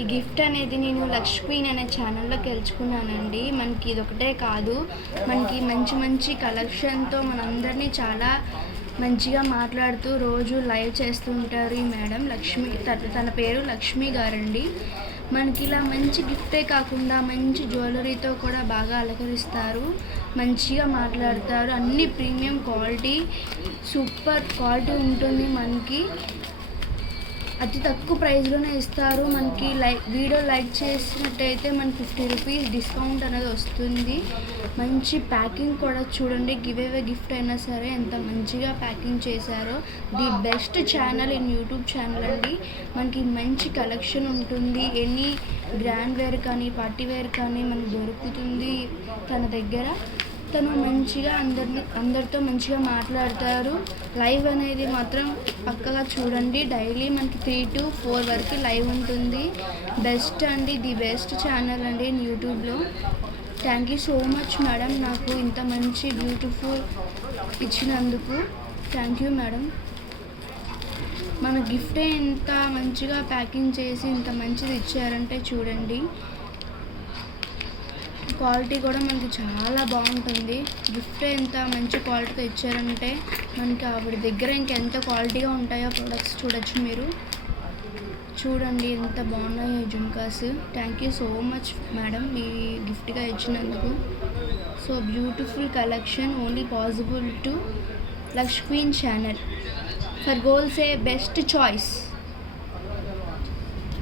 ఈ గిఫ్ట్ అనేది నేను లక్ష్మీన్ అనే ఛానల్లో గెలుచుకున్నానండి. మనకి ఇదొకటే కాదు, మనకి మంచి మంచి కలెక్షన్తో మనందరినీ చాలా మంచిగా మాట్లాడుతూ రోజు లైవ్ చేస్తూ ఉంటారు ఈ మేడం లక్ష్మి. తన పేరు లక్ష్మి గారండి. మనకి ఇలా మంచి గిఫ్టే కాకుండా మంచి జ్యువెలరీతో కూడా బాగా అలంకరిస్తారు, మంచిగా మాట్లాడతారు. అన్ని ప్రీమియం క్వాలిటీ, సూపర్ క్వాలిటీ ఉంటుంది. మనకి అతి తక్కువ ప్రైస్లోనే ఇస్తారు. మనకి వీడియో లైక్ చేసినట్టయితే మనకి 50 రూపీస్ డిస్కౌంట్ అనేది వస్తుంది. మంచి ప్యాకింగ్ కూడా చూడండి, గిఫ్ట్ అయినా సరే ఎంత మంచిగా ప్యాకింగ్ చేశారో. The best channel in YouTube channel అండి. మనకి మంచి కలెక్షన్ ఉంటుంది. ఎనీ గ్రాండ్ వేర్ కానీ పార్టీ వేర్ కానీ మనకు దొరుకుతుంది తన దగ్గర. తను మంచిగా అందరితో మంచిగా మాట్లాడతారు. లైవ్ అనేది మాత్రం పక్కగా చూడండి. డైలీ మనకి 3 to 4 వరకు లైవ్ ఉంటుంది. బెస్ట్ అండి, ది బెస్ట్ ఛానల్ అండి యూట్యూబ్లో. Thank you so much madam, నాకు ఇంత మంచి బ్యూటిఫుల్ ఇచ్చినందుకు. Thank you madam. మన గిఫ్టే ఇంత మంచిగా ప్యాకింగ్ చేసి ఇంత మంచిది ఇచ్చారంటే చూడండి. క్వాలిటీ కూడా మనకి చాలా బాగుంటుంది. గిఫ్ట్ ఎంత మంచి క్వాలిటీతో ఇచ్చారంటే మనకి ఆవిడ దగ్గర ఇంకెంత క్వాలిటీగా ఉంటాయో ప్రొడక్ట్స్ చూడొచ్చు మీరు. చూడండి ఎంత బాగున్నాయో ఈ jhumkas. Thank you so much madam, మీ గిఫ్ట్గా ఇచ్చినందుకు. So beautiful collection only possible to లక్ష్మీన్ channel. For girls a best choice.